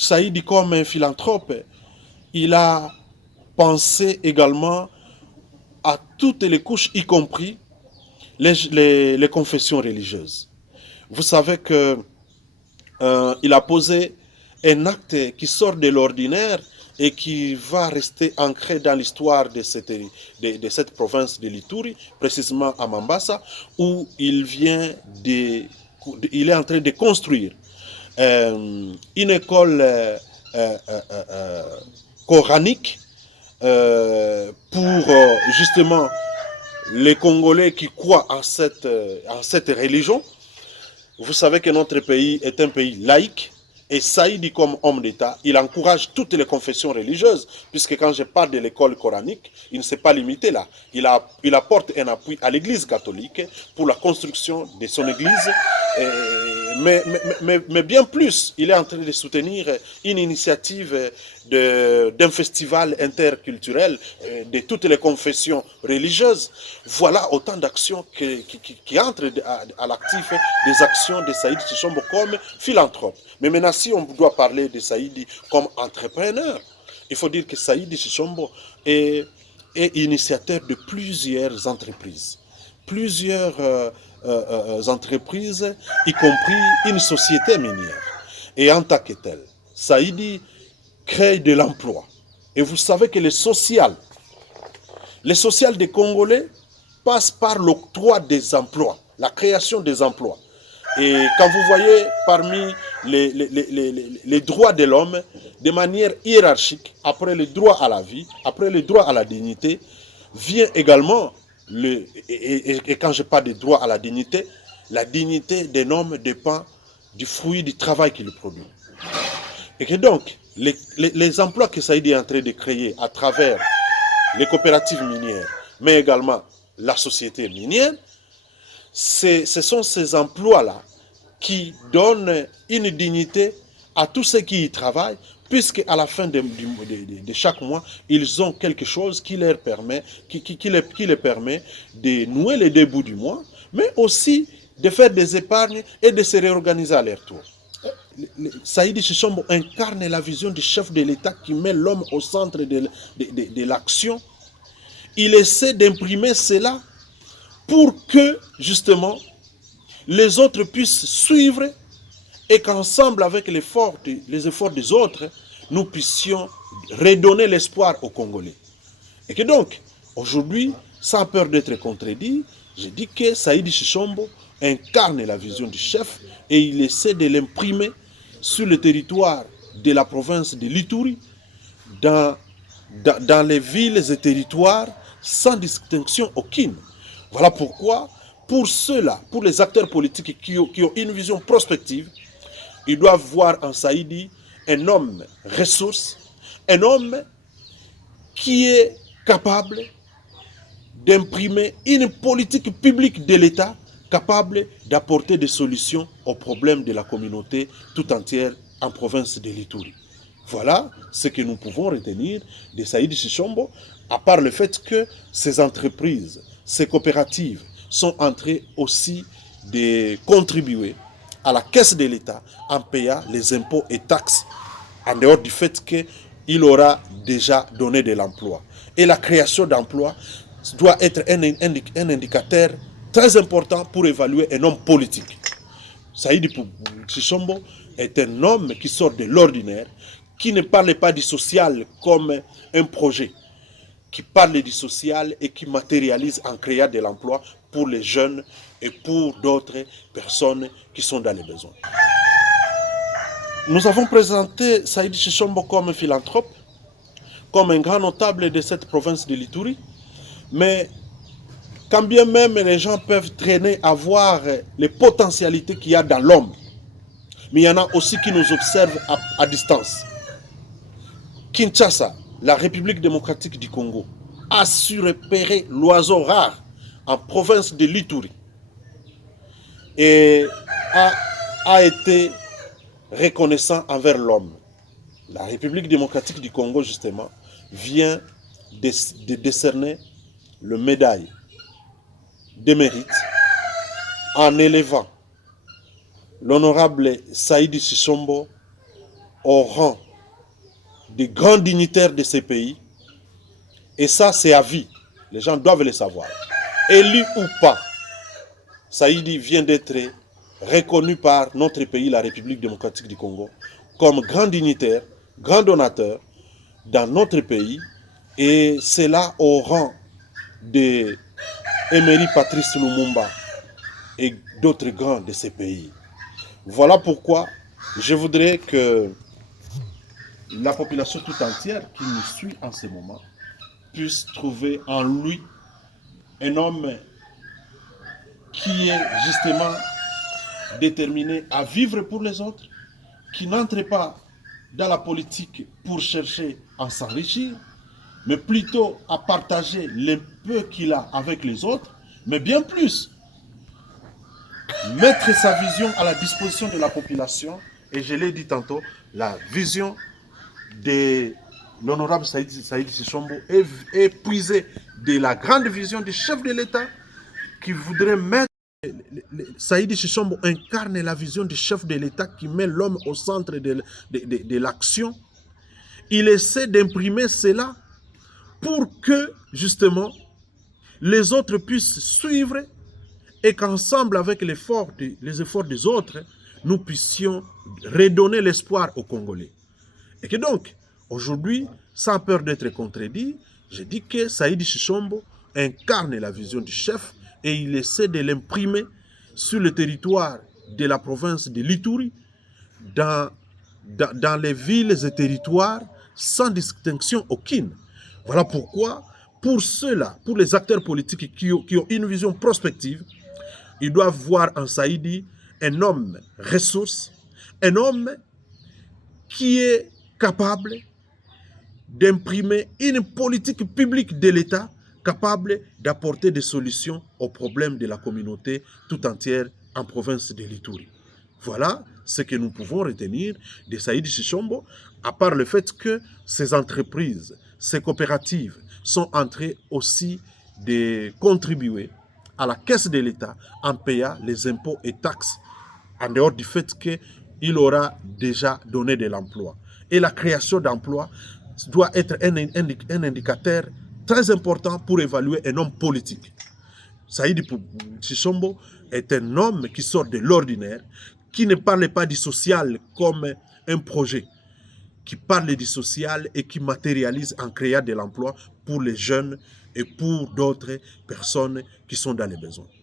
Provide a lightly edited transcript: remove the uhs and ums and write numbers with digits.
Saïdi, comme un philanthrope, il a pensé également à toutes les couches, y compris les confessions religieuses. Vous savez que il a posé un acte qui sort de l'ordinaire et qui va rester ancré dans l'histoire de cette province de l'Ituri, précisément à Mambasa, où il est en train de construire une école coranique pour justement les Congolais qui croient en cette religion. Vous savez que notre pays est un pays laïque et Saïdi, comme homme d'État, il encourage toutes les confessions religieuses, puisque quand je parle de l'école coranique, il ne s'est pas limité là. Il apporte un appui à l'Église catholique pour la construction de son Église. Mais bien plus, il est en train de soutenir une initiative d'un festival interculturel de toutes les confessions religieuses. Voilà autant d'actions qui entrent à l'actif des actions de Saïdi Tshishombo comme philanthrope. Mais maintenant, si on doit parler de Saïdi comme entrepreneur, il faut dire que Saïdi Tshishombo est initiateur de plusieurs entreprises. Plusieurs entreprises, y compris une société minière. Et en tant que telle, Saïdi crée de l'emploi. Et vous savez que les social des Congolais passe par l'octroi des emplois, la création des emplois. Et quand vous voyez parmi les droits de l'homme, de manière hiérarchique, après le droit à la vie, après le droit à la dignité, vient également, et quand je parle de droit à la dignité d'un homme dépend du fruit du travail qu'il produit. Et que donc, les emplois que Saïdi est en train de créer à travers les coopératives minières, mais également la société minière, ce sont ces emplois-là qui donnent une dignité à tous ceux qui y travaillent, puisque à la fin de chaque mois, ils ont quelque chose qui leur permet, qui les permet de nouer les deux bouts du mois, mais aussi de faire des épargnes et de se réorganiser à leur tour. Saïdi Tshishombo incarne la vision du chef de l'État qui met l'homme au centre de l'action. Il essaie d'imprimer cela pour que, justement, les autres puissent suivre et qu'ensemble, avec les efforts des autres, nous puissions redonner l'espoir aux Congolais. Et que donc, aujourd'hui, sans peur d'être contredit, je dis que Saïdi Tshishombo incarne la vision du chef et il essaie de l'imprimer sur le territoire de la province de l'Ituri, dans les villes et territoires, sans distinction aucune. Voilà pourquoi, pour ceux-là, pour les acteurs politiques qui ont une vision prospective, ils doivent voir en Saïdi un homme ressource, un homme qui est capable d'imprimer une politique publique de l'État capable d'apporter des solutions aux problèmes de la communauté tout entière en province de l'Ituri. Voilà ce que nous pouvons retenir de Saïdi Tshishombo, à part le fait que ces entreprises, ces coopératives sont en train aussi de contribuer à la caisse de l'État en payant les impôts et taxes, en dehors du fait qu'il aura déjà donné de l'emploi. Et la création d'emplois doit être un indicateur très important pour évaluer un homme politique. Saïdi Tshishombo est un homme qui sort de l'ordinaire, qui ne parle pas du social comme un projet, qui parle du social et qui matérialise en créant de l'emploi pour les jeunes et pour d'autres personnes qui sont dans les besoins. Nous avons présenté Saïdi Tshishombo comme un philanthrope, comme un grand notable de cette province de l'Ituri, mais quand bien même les gens peuvent traîner à voir les potentialités qu'il y a dans l'homme, mais il y en a aussi qui nous observent à distance. Kinshasa, la République démocratique du Congo, a su repérer l'oiseau rare en province de l'Ituri et a été reconnaissant envers l'homme. La République démocratique du Congo, justement, vient de décerner le médaille de mérite en élevant l'honorable Saïdi Tshishombo au rang des grands dignitaires de ces pays. Et ça, c'est à vie. Les gens doivent le savoir. Élu ou pas, Saïdi vient d'être reconnu par notre pays, la République démocratique du Congo, comme grand dignitaire, grand donateur dans notre pays. Et c'est là au rang de Emery Patrice Lumumba et d'autres grands de ces pays. Voilà pourquoi je voudrais que la population tout entière qui nous suit en ce moment puisse trouver en lui un homme qui est justement déterminé à vivre pour les autres, qui n'entre pas dans la politique pour chercher à s'enrichir, mais plutôt à partager le peu qu'il a avec les autres, mais bien plus, mettre sa vision à la disposition de la population. Et je l'ai dit tantôt, la vision de l'honorable Saïdi Chishombo est puisée de la grande vision du chef de l'État qui voudrait mettre... Saïdi Chishombo incarne la vision du chef de l'État qui met l'homme au centre de l'action. Il essaie d'imprimer cela pour que, justement, les autres puissent suivre et qu'ensemble, avec les efforts des autres, nous puissions redonner l'espoir aux Congolais. Et que donc, aujourd'hui, sans peur d'être contredit, je dis que Saïdi Chishombo incarne la vision du chef et il essaie de l'imprimer sur le territoire de la province de l'Ituri, dans les villes et territoires, sans distinction aucune. Voilà pourquoi, pour ceux-là, pour les acteurs politiques qui ont une vision prospective, ils doivent voir en Saïdi un homme ressource, un homme qui est capable d'imprimer une politique publique de l'État capable d'apporter des solutions aux problèmes de la communauté tout entière en province de l'Ituri. Voilà ce que nous pouvons retenir de Saïdi Chishombo, à part le fait que ces entreprises, ces coopératives sont en train aussi de contribuer à la caisse de l'État en payant les impôts et taxes, en dehors du fait qu'il aura déjà donné de l'emploi. Et la création d'emplois doit être un indicateur très important pour évaluer un homme politique. Saïdi Chishombo est un homme qui sort de l'ordinaire, qui ne parle pas du social comme un projet, qui parle du social et qui matérialise en créant de l'emploi pour les jeunes et pour d'autres personnes qui sont dans les besoins.